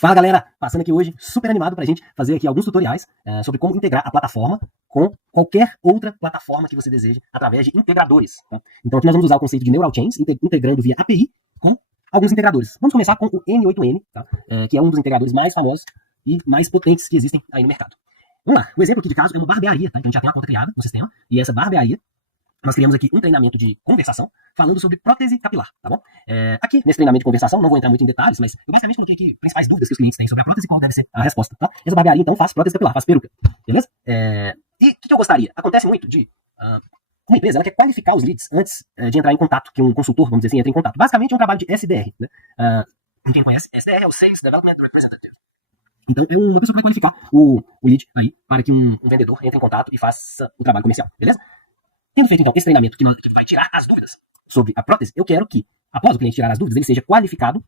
Fala galera, passando aqui hoje, super animado pra gente fazer aqui alguns tutoriais sobre como integrar a plataforma com qualquer outra plataforma que você deseje através de integradores. Tá? Então aqui nós vamos usar o conceito de Neural Chains, integrando via API com alguns integradores. Vamos começar com o N8N, tá? Que é um dos integradores mais famosos e mais potentes que existem aí no mercado. Vamos lá, o exemplo aqui de caso é uma barbearia, tá? Então a gente já tem uma conta criada no sistema, e essa barbearia, nós criamos aqui um treinamento de conversação falando sobre prótese capilar, tá bom? Aqui, nesse treinamento de conversação, não vou entrar muito em detalhes, mas eu basicamente coloquei aqui principais dúvidas que os clientes têm sobre a prótese e qual deve ser a resposta, tá? Essa barbearia, então, faz prótese capilar, faz peruca, beleza? E o que eu gostaria? Acontece muito de uma empresa, ela quer qualificar os leads antes de entrar em contato, que um consultor, vamos dizer assim, entre em contato. Basicamente é um trabalho de SDR, né? Quem conhece, SDR é o Sales Development Representative. Então é uma pessoa que vai qualificar o lead aí para que um vendedor entre em contato e faça o trabalho comercial, beleza? Tendo feito, então, esse treinamento que vai tirar as dúvidas sobre a prótese, eu quero que, após o cliente tirar as dúvidas, ele seja qualificado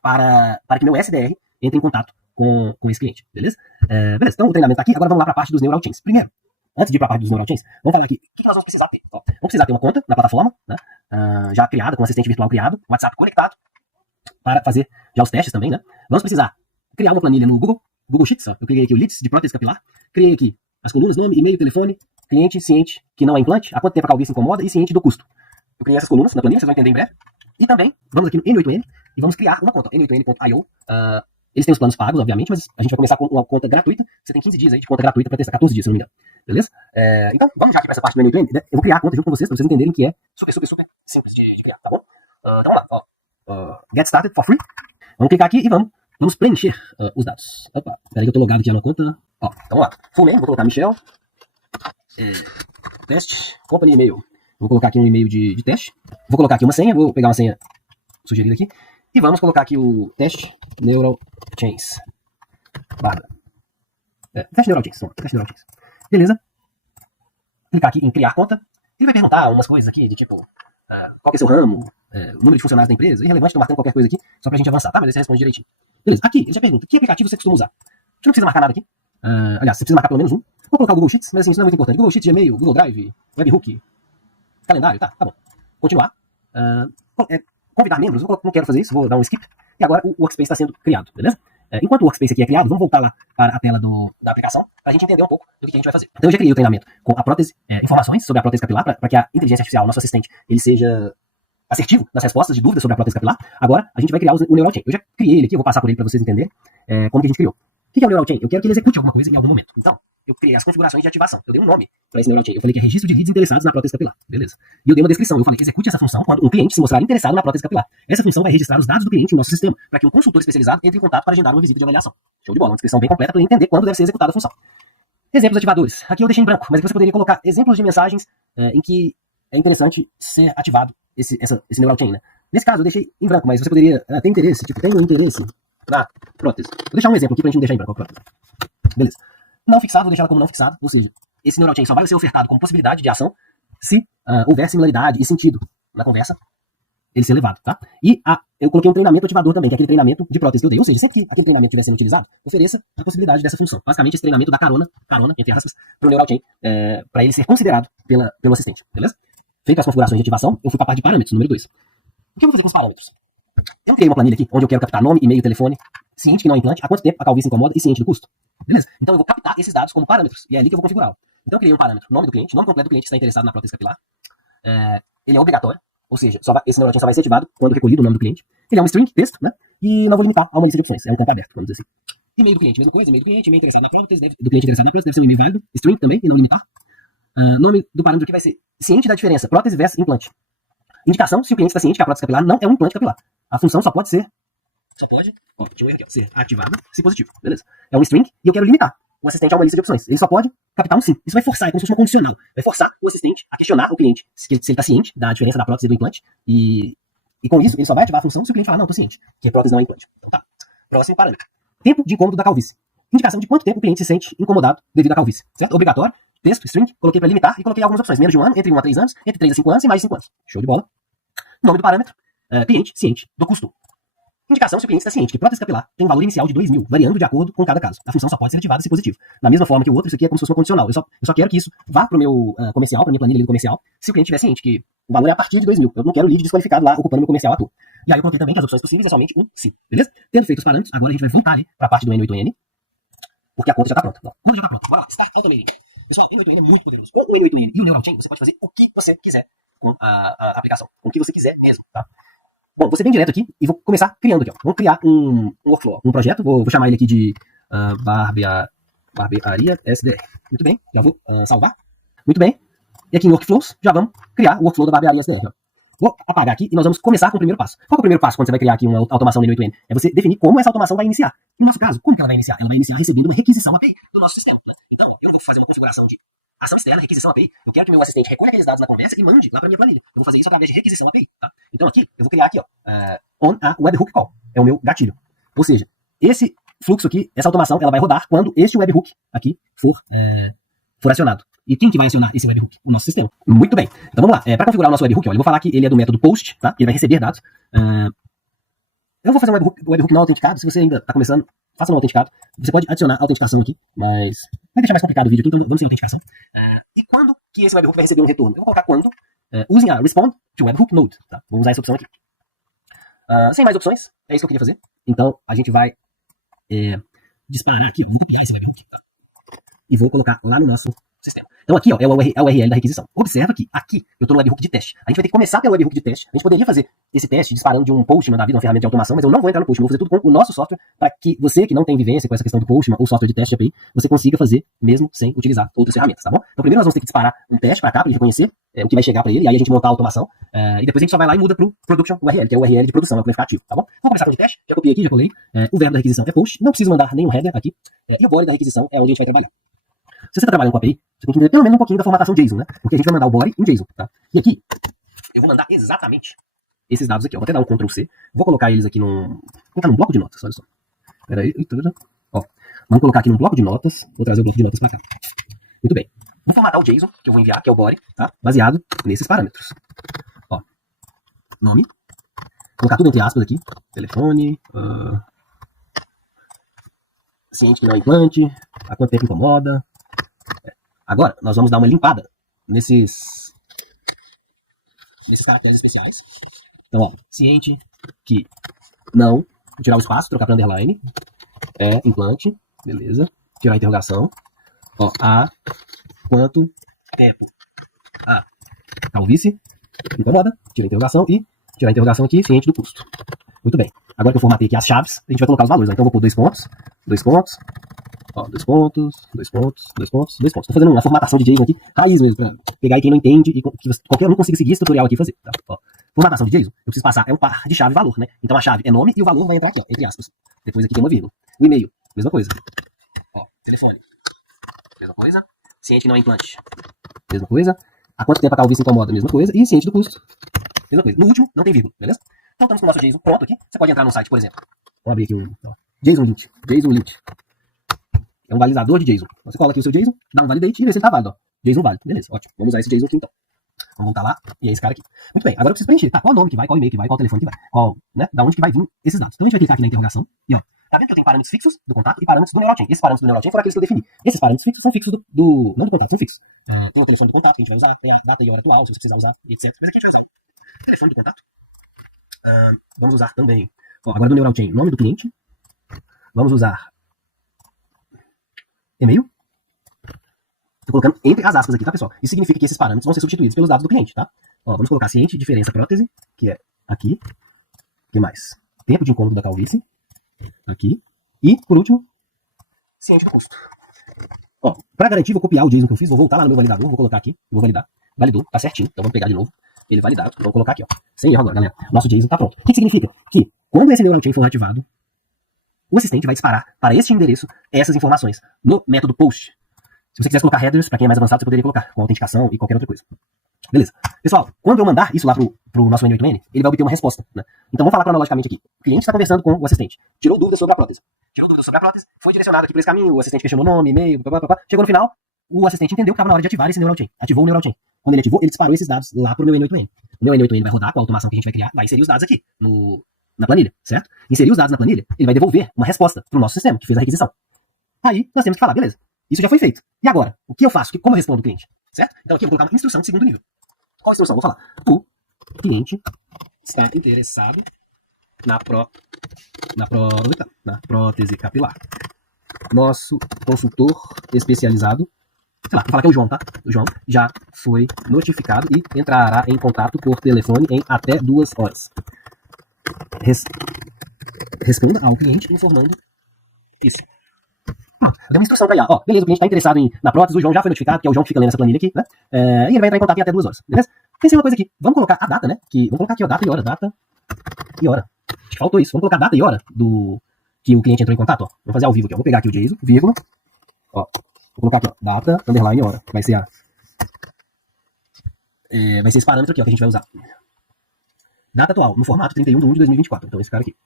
para que meu SDR entre em contato com esse cliente, beleza? Beleza, então o treinamento tá aqui, agora vamos lá para a parte dos Neural Chains. Primeiro, antes de ir para a parte dos Neural Chains, vamos falar aqui, o que nós vamos precisar ter? Ó, vamos precisar ter uma conta na plataforma, né? Já criada, com um assistente virtual criado, WhatsApp conectado, para fazer já os testes também, né? Vamos precisar criar uma planilha no Google Sheets, ó. Eu criei aqui o leads de prótese capilar, criei aqui as colunas, nome, e-mail, telefone, cliente ciente que não é implante, há quanto tempo a calvície incomoda e ciente do custo. Eu criei essas colunas na planilha, vocês vão entender em breve. E também, vamos aqui no N8N e vamos criar uma conta, n8n.io. Eles têm os planos pagos, obviamente, mas a gente vai começar com uma conta gratuita. Você tem 15 dias aí de conta gratuita para testar, 14 dias, se não me engano. Beleza? Então, vamos já aqui para essa parte do N8N. Eu vou criar a conta junto com vocês, para vocês entenderem que é super simples de criar, tá bom? Então vamos lá, ó. Get started for free. Vamos clicar aqui e vamos preencher os dados. Opa, peraí que eu tô logado aqui na conta. Ó, então vamos lá. Full name, vou colocar Michel. Teste, company e-mail. Vou colocar aqui um e-mail de teste. Vou colocar aqui uma senha, vou pegar uma senha sugerida aqui. E vamos colocar aqui o teste Neural Chains. Teste Neural Chains. Teste Neural Chains. Beleza. Clicar aqui em criar conta. Ele vai perguntar umas coisas aqui, de tipo, qual que é seu ramo, o número de funcionários da empresa. Irrelevante, estou marcando qualquer coisa aqui, só pra gente avançar, tá? Mas aí você responde direitinho. Beleza. Aqui, ele já pergunta, que aplicativo você costuma usar? A gente não precisa marcar nada aqui. Aliás, você precisa marcar pelo menos um. Vou colocar o Google Sheets, mas assim, isso não é muito importante. Google Sheets, Gmail, Google Drive, Webhook, calendário, tá bom. Continuar. Convidar membros, eu não quero fazer isso, vou dar um skip. E agora o Workspace está sendo criado, beleza? Enquanto o Workspace aqui é criado, vamos voltar lá para a tela da aplicação, para a gente entender um pouco do que a gente vai fazer. Então eu já criei o treinamento com a prótese, informações sobre a prótese capilar, para que a inteligência artificial, nosso assistente, ele seja assertivo nas respostas de dúvidas sobre a prótese capilar. Agora a gente vai criar o Neural Chain. Eu já criei ele aqui, eu vou passar por ele para vocês entenderem como que a gente criou. O que é o Neural Chain? Eu quero que ele execute alguma coisa em algum momento. Então, eu criei as configurações de ativação. Eu dei um nome para esse Neural Chain. Eu falei que é registro de leads interessados na prótese capilar. Beleza. E eu dei uma descrição. Eu falei que execute essa função quando um cliente se mostrar interessado na prótese capilar. Essa função vai registrar os dados do cliente no nosso sistema, para que um consultor especializado entre em contato para agendar uma visita de avaliação. Show de bola. Uma descrição bem completa para ele entender quando deve ser executada a função. Exemplos ativadores. Aqui eu deixei em branco, mas aqui você poderia colocar exemplos de mensagens em que é interessante ser ativado esse Neural Chain, né? Nesse caso eu deixei em branco, mas você poderia ter interesse, tipo, tenho interesse na prótese. Vou deixar um exemplo aqui pra gente não deixar em branco a prótese. Beleza. Não fixado, vou deixar ela como não fixado, ou seja, esse Neural Chain só vai ser ofertado como possibilidade de ação se houver similaridade e sentido na conversa, ele ser levado, tá? E eu coloquei um treinamento ativador também, que é aquele treinamento de prótese que eu dei, ou seja, sempre que aquele treinamento estiver sendo utilizado, ofereça a possibilidade dessa função. Basicamente, esse treinamento dá carona, entre aspas, pro Neural Chain, para ele ser considerado pelo assistente, beleza? Feito as configurações de ativação, eu fui para a parte de parâmetros, número 2. O que eu vou fazer com os parâmetros? Eu criei uma planilha aqui, onde eu quero captar nome, e-mail, telefone, ciente que não é implante, há quanto tempo a calvície incomoda e ciente do custo. Beleza? Então eu vou captar esses dados como parâmetros, e é ali que eu vou configurá-lo. Então eu criei um parâmetro, nome do cliente, nome completo do cliente que está interessado na prótese capilar. Ele é obrigatório, ou seja, esse Neural Chain só vai ser ativado quando recolhido o nome do cliente. Ele é um string, texto, né? E não vou limitar a uma lista de opções, é um campo aberto, vamos dizer assim. E-mail do cliente, mesma coisa, e-mail do cliente, e-mail interessado na prótese, do cliente interessado na prótese, deve ser um e-mail válido, string também, e não limitar. Nome do parâmetro aqui vai ser ciente da diferença, prótese versus implante. Indicação se o cliente está ciente que a prótese capilar não é um implante capilar. A função só pode, tinha um erro aqui, ser ativada se positivo, beleza? É um string e eu quero limitar o assistente a uma lista de opções. Ele só pode captar um sim. Isso vai forçar, é como se fosse uma condicional. Vai forçar o assistente a questionar o cliente se ele está ciente da diferença da prótese e do implante. E com isso, ele só vai ativar a função se o cliente falar, não, estou ciente, que a prótese não é implante. Então tá. Próximo parâmetro. Tempo de incômodo da calvície. Indicação de quanto tempo o cliente se sente incomodado devido à calvície, certo? Obrigatório. Texto, string, coloquei para limitar e coloquei algumas opções. Menos de 1 ano, entre 1 a 3 anos, entre 3 a 5 anos e mais de 5 anos. Show de bola. Nome do parâmetro, cliente ciente do custo. Indicação se o cliente está ciente que prótese capilar tem um valor inicial de 2.000, variando de acordo com cada caso. A função só pode ser ativada se positivo. Da mesma forma que o outro, isso aqui é como se fosse uma condicional. Eu só quero que isso vá para o meu comercial, para minha planilha do comercial, se o cliente estiver ciente que o valor é a partir de 2.000. Eu não quero o lead desqualificado lá, ocupando meu comercial à toa. E aí eu contei também que as opções possíveis é somente um se, beleza? Tendo feito os parâmetros, agora a gente vai voltar ali para a parte do N8N, porque a conta já está pronta. A conta já está pronta. Bora lá, Start Automailing. Pessoal, o N8N é muito poderoso. Com o N8N e o Neural Chain, você pode fazer o que você quiser com a aplicação. Com o que você quiser mesmo, tá? Bom, vou ser bem direto aqui e vou começar criando aqui, ó. Vamos criar um workflow, um projeto. Vou chamar ele aqui de barbearia SDR. Muito bem, já vou salvar. Muito bem. E aqui em Workflows, já vamos criar o workflow da barbearia SDR. Ó. Vou apagar aqui e nós vamos começar com o primeiro passo. Qual é o primeiro passo quando você vai criar aqui uma automação no N8N? É você definir como essa automação vai iniciar. No nosso caso, como que ela vai iniciar? Ela vai iniciar recebendo uma requisição API do nosso sistema. Né? Então, ó, eu não vou fazer uma configuração de ação externa, requisição API. Eu quero que meu assistente recolha aqueles dados na conversa e mande lá para minha planilha. Eu vou fazer isso através de requisição API. Tá? Então aqui, eu vou criar aqui, ó, on a webhook call. É o meu gatilho. Ou seja, esse fluxo aqui, essa automação, ela vai rodar quando este webhook aqui for acionado. E quem que vai acionar esse webhook? O nosso sistema. Muito bem. Então vamos lá. Para configurar o nosso webhook, ó, eu vou falar que ele é do método post, tá? Ele vai receber dados. Eu vou fazer um webhook não autenticado. Se você ainda está começando, faça um autenticado. Você pode adicionar autenticação aqui, mas vai deixar mais complicado o vídeo aqui, então vamos sem autenticação. E quando que esse webhook vai receber um retorno? Eu vou colocar quando. Usem a respond to webhook node. Tá? Vamos usar essa opção aqui. Sem mais opções, é isso que eu queria fazer. Então a gente vai disparar aqui. Vou copiar esse webhook, tá? E vou colocar lá no nosso sistema. Então aqui, ó, é o URL da requisição. Observa que aqui eu estou no webhook de teste. A gente vai ter que começar pelo webhook de teste. A gente poderia fazer esse teste disparando de um Postman da vida, uma ferramenta de automação, mas eu não vou entrar no Postman. Vou fazer tudo com o nosso software para que você que não tem vivência com essa questão do Postman ou software de teste API, você consiga fazer mesmo sem utilizar outras ferramentas, tá bom? Então primeiro nós vamos ter que disparar um teste para cá, para ele reconhecer o que vai chegar para ele, e aí a gente montar a automação, e depois a gente só vai lá e muda pro Production URL, que é o URL de produção, é o que vai ficar ativo, tá bom? Vamos começar com o de teste. Já copiei aqui, já colei. O verbo da requisição é post, não preciso mandar nenhum header aqui, e o body da requisição é onde a gente vai trabalhar. Se você está trabalhando com API, você tem que entender pelo menos um pouquinho da formatação JSON, né? Porque a gente vai mandar o body em JSON, tá? E aqui, eu vou mandar exatamente esses dados aqui, ó. Vou até dar um Ctrl C. Vou colocar eles aqui num bloco de notas, olha só. Pera aí. Ó, vamos colocar aqui num bloco de notas. Vou trazer o bloco de notas para cá. Muito bem. Vou formatar o JSON que eu vou enviar, que é o body, tá? Baseado nesses parâmetros. Ó, nome. Vou colocar tudo entre aspas aqui. Telefone. Ciente que não é implante. Há quanto tempo incomoda. Agora, nós vamos dar uma limpada nesses caracteres especiais. Então, ó, ciente que não, vou tirar o espaço, trocar para underline, implante, beleza, tirar a interrogação, ó, há quanto tempo a calvície incomoda, tira a interrogação e tirar a interrogação aqui, ciente do custo. Muito bem. Agora que eu formatei aqui as chaves, a gente vai colocar os valores, né? Então eu vou pôr 2 pontos, ó, 2 pontos. Tô fazendo uma formatação de JSON aqui, raiz mesmo, pra pegar aí quem não entende e que qualquer um consiga seguir esse tutorial aqui e fazer. Tá? Ó, formatação de JSON, eu preciso passar, é um par de chave e valor, né? Então a chave é nome e o valor vai entrar aqui, ó, entre aspas. Depois aqui tem uma vírgula. O e-mail, mesma coisa. Ó, telefone, mesma coisa. Ciente que não é implante, mesma coisa. Há quanto tempo a calvície incomoda, mesma coisa. E ciente do custo, mesma coisa. No último, não tem vírgula, beleza? Então estamos com o nosso JSON pronto aqui. Você pode entrar no site, por exemplo. Vamos abrir aqui um JSON lint. É um validador de JSON. Você coloca aqui o seu JSON, dá um validate e vê se ele tá válido. Ó. JSON válido. Beleza, ótimo. Vamos usar esse JSON aqui então. Vamos voltar lá e é esse cara aqui. Muito bem, agora eu preciso preencher. Tá, qual o nome que vai, qual o e-mail que vai, qual o telefone que vai, né? Da onde que vai vir esses dados. Então a gente vai clicar aqui na interrogação e ó. Tá vendo que eu tenho parâmetros fixos do contato e parâmetros do Neural Chain. Esses parâmetros do Neural Chain foram aqueles que eu defini. Esses parâmetros fixos são fixos não do contato, são fixos. Tem o telefone do contato que a gente vai usar, tem a data e hora atual, se você precisar usar, etc. Mas aqui a gente vai usar o telefone do contato. Vamos usar também, ó, agora do Neural Chain, nome do cliente. Vamos usar e-mail. Tô colocando entre as aspas aqui, tá, pessoal? Isso significa que esses parâmetros vão ser substituídos pelos dados do cliente, tá? Ó, vamos colocar ciente, diferença, prótese, que é aqui. O que mais? Tempo de incômodo da calvície. Aqui. E, por último, ciente do custo. Ó, pra garantir, vou copiar o JSON que eu fiz, vou voltar lá no meu validador, vou colocar aqui, vou validar. Validou, tá certinho. Então vamos pegar de novo ele validado. Vamos colocar aqui, ó. Sem erro agora, galera. Nosso JSON tá pronto. O que significa? Que quando esse Neural Chain for ativado, o assistente vai disparar para este endereço essas informações no método post. Se você quiser colocar headers, para quem é mais avançado, você poderia colocar com autenticação e qualquer outra coisa. Beleza. Pessoal, quando eu mandar isso lá pro nosso N8N, ele vai obter uma resposta, né? Então vamos falar cronologicamente aqui. O cliente está conversando com o assistente. Tirou dúvidas sobre a prótese. Foi direcionado aqui por esse caminho, o assistente questionou o nome, e-mail, chegou no final, o assistente entendeu que estava na hora de ativar esse Neural Chain. Ativou o Neural Chain. Quando ele ativou, ele disparou esses dados lá pro meu N8N. O meu N8N vai rodar com a automação que a gente vai criar, vai inserir os dados aqui no na planilha, certo? Inserir os dados na planilha, ele vai devolver uma resposta para o nosso sistema que fez a requisição. Aí nós temos que falar, beleza, isso já foi feito. E agora? O que eu faço? Como eu respondo o cliente? Certo? Então aqui eu vou colocar uma instrução de segundo nível. Qual a instrução? Vou falar. O cliente está interessado na prótese capilar. Nosso consultor especializado, sei lá, vou falar que é o João, tá? O João já foi notificado e entrará em contato por telefone em até 2 horas. Responda ao cliente informando isso. Deu uma instrução pra IA. Ó, beleza, o cliente está interessado na prótese, o João já foi notificado, que é o João que fica lendo essa planilha aqui, né? E ele vai entrar em contato em até 2 horas, beleza? Pensei uma coisa aqui. Vamos colocar a data, né? Vamos colocar aqui, ó, data e hora. Data e hora. Acho que faltou isso. Vamos colocar a data e hora que o cliente entrou em contato, ó. Vamos fazer ao vivo aqui, ó. Vou pegar aqui o Jason, vírgula. Ó, vou colocar aqui, ó, data, underline, hora. Vai ser esse parâmetro aqui, ó, que a gente vai usar. Data atual, no formato 31/1/2024. Então, esse cara aqui.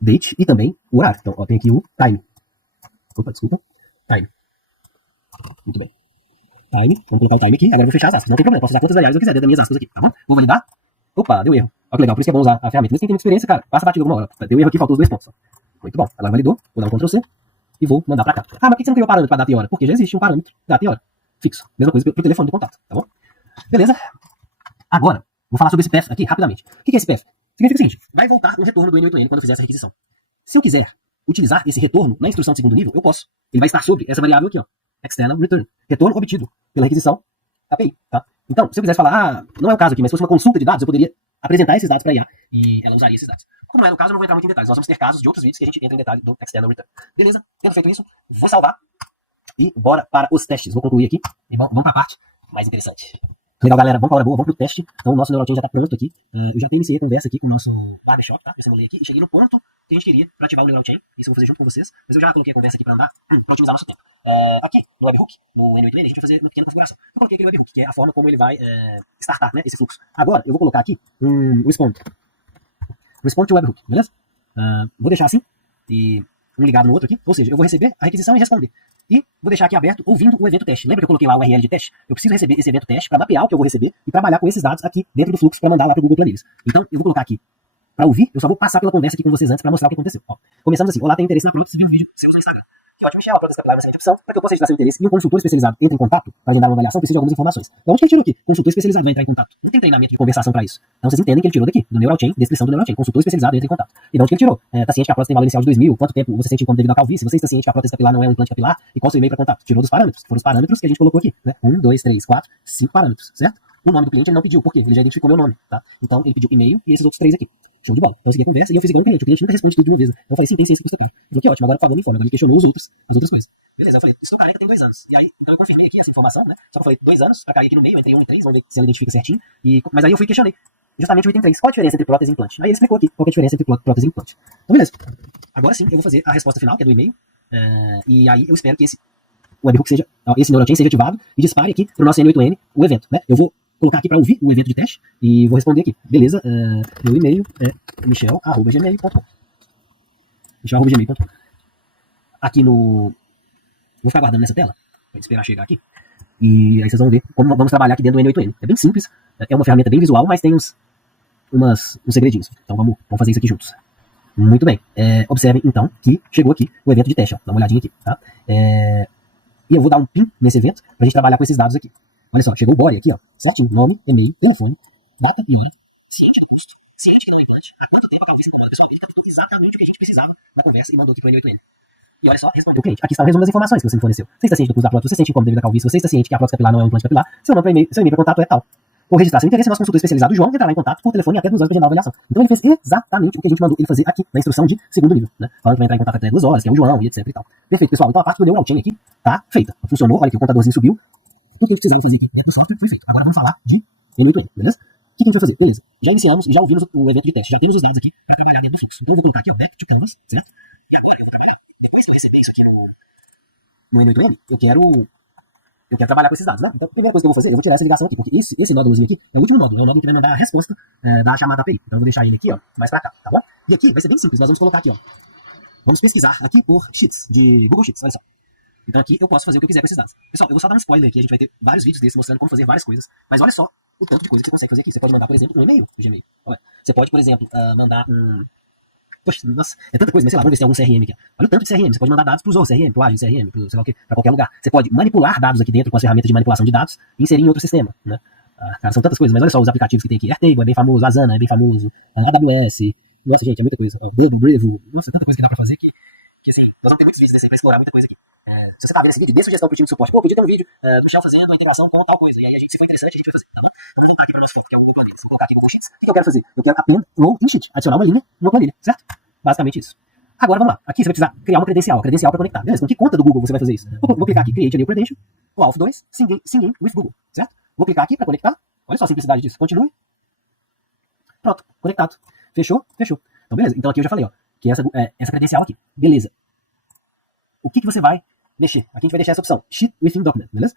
Date e também o horário. Então, ó, tem aqui o time. Opa, desculpa. Time. Muito bem. Time. Vamos colocar o time aqui. Agora eu vou fechar as aspas. Não tem problema. Posso usar quantas variáveis eu quiser dentro das minhas aspas aqui, tá bom? Vou validar. Opa, deu erro. Olha que legal. Por isso que é bom usar a ferramenta. Mesmo quem tem muita experiência, cara, passa batido alguma hora. Deu erro aqui, faltou os 2 pontos. Ó. Muito bom. Agora validou. Vou dar um Ctrl C e vou mandar pra cá. Ah, mas por que você não criou parâmetro pra data e hora? Porque já existe um parâmetro data e hora. Fixo. Mesma coisa pro telefone do contato, tá bom? Beleza? Agora, vou falar sobre esse path aqui rapidamente. O que é esse path? Significa o seguinte. Vai voltar um retorno do N8N quando eu fizer essa requisição. Se eu quiser utilizar esse retorno na instrução de segundo nível, eu posso. Ele vai estar sobre essa variável aqui, ó. External return. Retorno obtido pela requisição API, tá? Então, se eu quisesse falar, não é o caso aqui, mas se fosse uma consulta de dados, eu poderia apresentar esses dados para a IA e ela usaria esses dados. Como não é no caso, eu não vou entrar muito em detalhes. Nós vamos ter casos de outros vídeos que a gente entra em detalhe do External Return. Beleza? Tendo feito isso, vou salvar e bora para os testes. Vou concluir aqui e vamos para a parte mais interessante. Legal, galera. Vamos para a hora boa, vamos pro teste. Então, o nosso NeuroChain já está pronto aqui. Eu já iniciei a conversa aqui com o nosso barbershop, tá? Eu simulei aqui e cheguei no ponto que a gente queria para ativar o NeuroChain. Isso eu vou fazer junto com vocês. Mas eu já coloquei a conversa aqui para andar, para otimizar nosso tempo. Aqui, no webhook, no N8N, a gente vai fazer uma pequena configuração. Eu coloquei aqui no webhook, que é a forma como ele vai startar, né, esse fluxo. Agora, eu vou colocar aqui um response to webhook, beleza? Vou deixar assim, e um ligado no outro aqui. Ou seja, eu vou receber a requisição e responder. E vou deixar aqui aberto ouvindo o evento teste. Lembra que eu coloquei lá o URL de teste? Eu preciso receber esse evento teste para mapear o que eu vou receber e trabalhar com esses dados aqui dentro do fluxo para mandar lá para o Google Planilhas. Então, eu vou colocar aqui para ouvir, eu só vou passar pela conversa aqui com vocês antes para mostrar o que aconteceu. Ó, começamos assim. Olá, tem interesse na prótese? Viu o vídeo seus no Instagram. Que ótimo, Michel, a prótese capilar é uma excelente opção. Para que eu possa registrar seu interesse e um consultor especializado entre em contato para agendar uma avaliação, precisa de algumas informações. Então, onde que ele tirou aqui? Consultor especializado vai entrar em contato. Não tem treinamento de conversação para isso. Então, vocês entendem que ele tirou daqui, do NeuroChain, descrição do NeuroChain. Consultor especializado entra em contato. E de onde que ele tirou? Tá ciente que a prótese tem valor inicial de 2.000? Quanto tempo você sente incômodo devido à calvície? Você está ciente que a prótese capilar não é um implante capilar? E qual o seu e-mail para contato? Tirou dos parâmetros. Foram os parâmetros que a gente colocou aqui, né? 1, 2, 3, 4, 5 parâmetros, certo? O nome do cliente ele não pediu, por quê? Ele já identificou meu nome, tá? Então, ele pediu e-mail e esses outros 3 aqui. Show de bola. Então, eu segui a conversa e eu fiz igual o cliente nunca responde tudo de uma vez. Né? Então, eu falei, sim, tem 6 que cara. Eu falei, que ótimo, agora por favor me informe. Agora ele questionou as outras coisas. Beleza, eu falei, estou careca tem 2 anos. E aí, então eu confirmei aqui essa informação, né? Só que eu falei, 2 anos, acaí aqui no meio, entre 1 e 3, vamos ver se ela identifica certinho. Mas aí eu fui e questionei. Justamente o item 3. Qual a diferença entre prótese e implante? Aí ele explicou aqui qual é a diferença entre prótese e implante. Então, beleza. Agora sim, eu vou fazer a resposta final, que é do e-mail. E aí eu espero que esse webhook seja, esse NeuroChain seja ativado e dispare aqui pro nosso N8N o evento, né? Eu vou colocar aqui para ouvir o evento de teste e vou responder aqui. Beleza, meu e-mail é michel@gmail.com. michel@gmail.com. Aqui no... Vou ficar aguardando nessa tela, para esperar chegar aqui. E aí vocês vão ver como vamos trabalhar aqui dentro do N8N. É bem simples, é uma ferramenta bem visual, mas tem uns segredinhos. Então vamos fazer isso aqui juntos. Muito bem. Observem, então, que chegou aqui o evento de teste. Ó. Dá uma olhadinha aqui. Tá? E eu vou dar um pin nesse evento para a gente trabalhar com esses dados aqui. Olha só, chegou o body aqui, ó. Certinho. Nome, e-mail, telefone, data e hora. Ciente do custo. Ciente que não é implante. Há quanto tempo a calvície incomoda? Pessoal, ele captou exatamente o que a gente precisava na conversa e mandou aqui para o N8N. E olha só, respondeu o cliente. Aqui está o resumo das informações que você me forneceu. Você está ciente do custo da prótese? Você sente incômodo devido à calvície? Você está ciente que a prótese capilar não é um implante capilar? Seu e-mail para contato é tal. Por registrar seu interesse, nosso consultor especializado, João, entrará em contato por telefone até 2 horas para agendar a avaliação. Então ele fez exatamente o que a gente mandou ele fazer aqui na instrução de segundo nível, né? Falando que vai entrar em contato até 2 horas, que é o João e etc e tal. Perfeito, pessoal. Então a parte do NeuroChain aqui tá feita. Funcionou, olha aqui, o contadorzinho subiu. Tudo que a gente precisava fazer aqui dentro do software foi feito. Agora vamos falar de N8N, beleza? O que a gente vai fazer? Beleza. Já iniciamos, já ouvimos o evento de teste, já temos os dados aqui para trabalhar dentro do fluxo. Então eu vou colocar aqui, ó, back to canvas, certo? E agora eu vou trabalhar. Depois que eu receber isso aqui no N8N, eu quero trabalhar com esses dados, né? Então, a primeira coisa que eu vou fazer, eu vou tirar essa ligação aqui, porque esse nódulozinho aqui é o último nódulo, é o nódulo que vai mandar a resposta da chamada API. Então, eu vou deixar ele aqui, ó, mais pra cá, tá bom? E aqui vai ser bem simples, nós vamos colocar aqui, ó. Vamos pesquisar aqui por Sheets, de Google Sheets, olha só. Então, aqui eu posso fazer o que eu quiser com esses dados. Pessoal, eu vou só dar um spoiler aqui, a gente vai ter vários vídeos desses mostrando como fazer várias coisas, mas olha só o tanto de coisa que você consegue fazer aqui. Você pode mandar, por exemplo, um e-mail do Gmail. Olha, você pode, por exemplo, mandar um... Poxa, nossa, é tanta coisa, mas sei lá, vamos ver se tem algum CRM aqui. Olha o tanto de CRM. Você pode mandar dados para o CRM, para o agente CRM, pro, sei lá o quê, para qualquer lugar. Você pode manipular dados aqui dentro com as ferramentas de manipulação de dados e inserir em outro sistema, né? Cara, são tantas coisas, mas olha só os aplicativos que tem aqui. Airtable é bem famoso, Asana é bem famoso, AWS. Nossa, gente, é muita coisa. Bug, Brave, nossa, tanta coisa que dá pra fazer que assim, nós vamos ter muitos vídeos pra explorar muita coisa aqui. Se você tá vendo esse vídeo, dê sugestão pro time de suporte. Pô, podia ter um vídeo do Michel fazendo a integração com tal coisa. E aí a gente, se for interessante, a gente vai fazer. Então, vamos voltar aqui para o nosso foco, que é o Google Planilhas. Vou colocar aqui o Google Sheets. O que eu quero fazer? Eu quero apenas row in sheet, adicionar uma linha numa planilha, certo? Basicamente isso. Agora vamos lá. Aqui você vai precisar criar uma credencial para conectar. Beleza? Com que conta do Google você vai fazer isso? Vou clicar aqui, create a new credential, o Alpha 2, sign in with Google, certo? Vou clicar aqui para conectar. Olha só a simplicidade disso. Continue. Pronto, conectado. Fechou? Fechou. Então, beleza. Então aqui eu já falei, ó, que essa credencial aqui. Beleza. O que você vai mexer? Aqui a gente vai deixar essa opção. Sheet within document, beleza?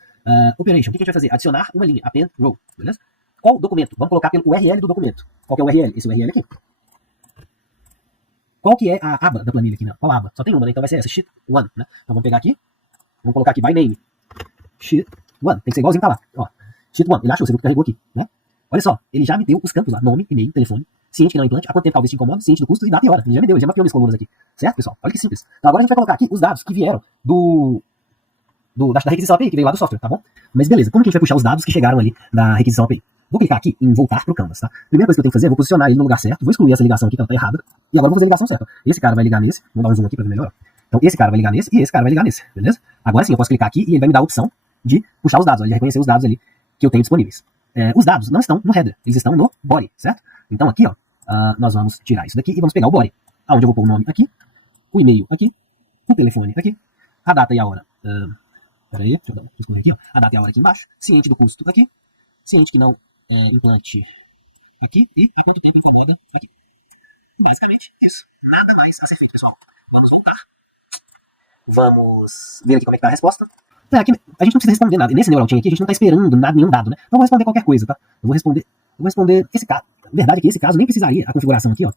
Operation. O que a gente vai fazer? Adicionar uma linha. Append row, beleza? Qual documento? Vamos colocar pelo URL do documento. Qual que é o URL? Esse URL aqui. Qual que é a aba da planilha aqui, né? Qual aba? Só tem uma, né? Então vai ser essa, Sheet 1, né? Então vamos pegar aqui. Vamos colocar aqui by name. Sheet 1. Tem que ser igualzinho que tá lá. Ó. Sheet 1. Ele achou, você viu que carregou aqui, né? Olha só. Ele já me deu os campos lá. Nome, e-mail, telefone. Ciente que não é implante, há quanto tempo talvez te incomoda, ciente do custo e data e hora. Ele já me deu, ele já mapeou minhas colunas aqui. Certo, pessoal? Olha que simples. Então agora a gente vai colocar aqui os dados que vieram da requisição API, que veio lá do software, tá bom? Mas beleza, como que a gente vai puxar os dados que chegaram ali da requisição API? Vou clicar aqui em voltar pro Canvas, tá? Primeira coisa que eu tenho que fazer, eu vou posicionar ele no lugar certo, vou excluir essa ligação aqui, que ela tá errada, e agora eu vou fazer a ligação certa. Esse cara vai ligar nesse, vou dar um zoom aqui pra ver melhor. Então esse cara vai ligar nesse e esse cara vai ligar nesse, beleza? Agora sim, eu posso clicar aqui e ele vai me dar a opção de puxar os dados, ele vai reconhecer os dados ali que eu tenho disponíveis. Os dados não estão no header, eles estão no body, certo? Então aqui, ó, nós vamos tirar isso daqui e vamos pegar o body, aonde eu vou pôr o nome aqui, o e-mail aqui, o telefone aqui, a data e a hora. Peraí, deixa eu escrever aqui, ó. A data e a hora aqui embaixo, ciente do custo aqui, ciente que não implante aqui e há quanto tempo incomoda aqui. Basicamente isso. Nada mais a ser feito, pessoal. Vamos voltar. Vamos ver aqui como é que tá a resposta. Aqui, a gente não precisa responder nada. Nesse NeuralChain aqui, a gente não está esperando nada, nenhum dado, né? Então eu vou responder qualquer coisa, tá? Eu vou responder esse caso. A verdade é que esse caso nem precisaria a configuração aqui, ó,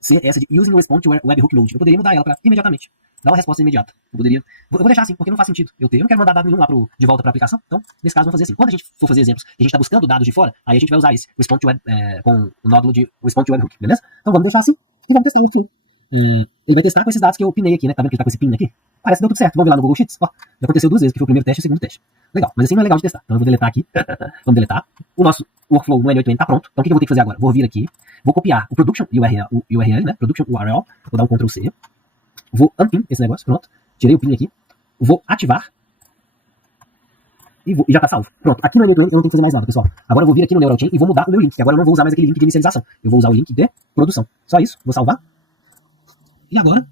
ser essa de using response to webhook load. Eu poderia mudar ela para imediatamente dar uma resposta imediata. Eu vou deixar assim, porque não faz sentido. Eu não quero mandar dado nenhum lá de volta para a aplicação. Então, nesse caso, vamos fazer assim. Quando a gente for fazer exemplos e a gente está buscando dados de fora, aí a gente vai usar esse response to web, com o nódulo de response to webhook, beleza? Então vamos deixar assim e vamos testar isso. Ele vai testar com esses dados que eu pinei aqui, né? Tá vendo que ele tá com esse pin aqui? Parece que deu tudo certo. Vamos ver lá no Google Sheets. Ó, já aconteceu 2 vezes, que foi o primeiro teste e o segundo teste. Legal, mas assim não é legal de testar. Então eu vou deletar aqui. Vamos deletar. O nosso workflow no N8N tá pronto. Então o que eu vou ter que fazer agora? Vou vir aqui, vou copiar o production URL, né? Production URL. Vou dar um Ctrl C. Vou unpin esse negócio, pronto. Tirei o pin aqui. Vou ativar. E já tá salvo. Pronto. Aqui no N8N eu não tenho que fazer mais nada, pessoal. Agora eu vou vir aqui no NeuralChain e vou mudar o meu link. Que agora eu não vou usar mais aquele link de inicialização. Eu vou usar o link de produção. Só isso. Vou salvar. E agora,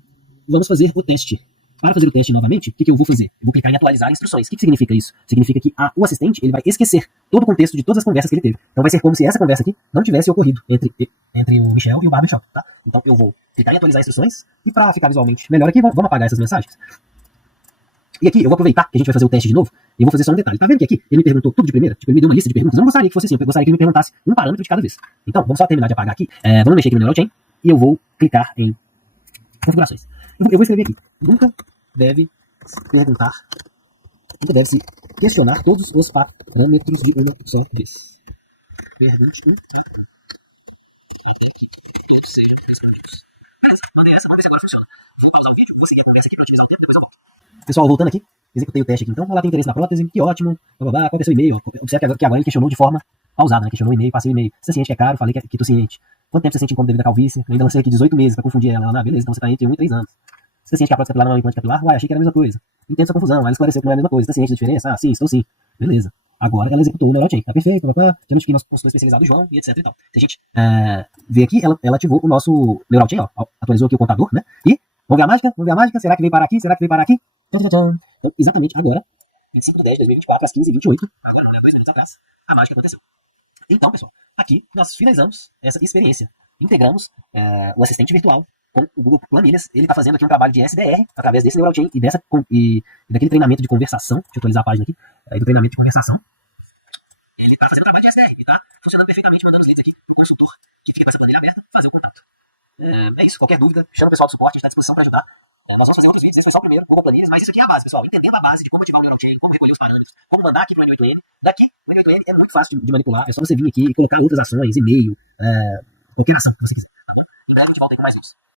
vamos fazer o teste. Para fazer o teste novamente, o que eu vou fazer? Eu vou clicar em atualizar instruções. O que significa isso? Significa que o assistente ele vai esquecer todo o contexto de todas as conversas que ele teve. Então vai ser como se essa conversa aqui não tivesse ocorrido entre o Michel e o Barbershop, tá? Então eu vou clicar em atualizar instruções e para ficar visualmente melhor aqui, vamos apagar essas mensagens. E aqui eu vou aproveitar que a gente vai fazer o teste de novo e vou fazer só um detalhe. Tá vendo que aqui ele me perguntou tudo de primeira? Tipo, ele me deu uma lista de perguntas. Eu não gostaria que fosse assim, eu gostaria que ele me perguntasse um parâmetro de cada vez. Então, vamos só terminar de apagar aqui. Vamos mexer aqui no NeuralChain e eu vou clicar em configurações. Eu vou escrever aqui. Nunca deve se questionar todos os parâmetros de uma só vez. Pergunte um. Sejam respondidos. Beleza, mandei essa, vamos ver se agora funciona. Vou pausar o vídeo, vou seguir a conversa aqui para otimizar o tempo, depois eu volto. Pessoal, voltando aqui, executei o teste aqui então. Ela tem interesse na prótese, que ótimo. Qual é o seu e-mail? Observe que agora ele questionou de forma pausada, né? Questionou o e-mail, passei o e-mail. Você ciente que é caro? Falei que tô ciente. Quanto tempo você sente incômodo devido à calvície? Eu ainda lancei aqui 18 meses pra confundir ela. Beleza, então você tá entre 1 e 3 anos. Você ciente que a prótese capilar não é um implante capilar? Uai, achei que era a mesma coisa. Entendo essa confusão, ela esclareceu que não é a mesma coisa. Você ciente da diferença? Sim, estou sim. Beleza. Agora ela executou o NeuralChain. Tá perfeito, papá. Já notifiquei nosso consultor especializado, João, e etc e tal. Se a gente ver aqui, ela ativou o nosso NeuralChain, ó. Atualizou aqui o contador, né? E, vamos ver a mágica? Vamos ver a mágica? Será que veio parar aqui? Será que veio parar aqui? Tchau, tchau, tchau. Então, exatamente agora, 25/10/2024, às 15h28, agora não é 2 minutos atrás, a mágica aconteceu. Então, pessoal, aqui nós finalizamos essa experiência. Integramos o assistente virtual com o Google Planilhas. Ele está fazendo aqui um trabalho de SDR através desse NeuralChain e daquele treinamento de conversação. Deixa eu atualizar a página aqui. Do treinamento de conversação. Ele está fazendo um trabalho de SDR. Está funcionando perfeitamente, mandando os leads aqui para o consultor que fica com essa planilha aberta fazer o contato. É isso. Qualquer dúvida, chama o pessoal do suporte, a gente está à disposição para ajudar. Nós vamos fazer outros vídeos. Esse foi só o primeiro, Google Planilhas, mas isso aqui é a base, pessoal. Entendendo a base de como ativar o NeuralChain, como recolher os parâmetros, como mandar aqui para o N8N. Daqui, o N8N é muito fácil de manipular. É só você vir aqui e colocar outras ações, e-mail, qualquer ação que você quiser. Em breve a gente volta aí com mais vídeos.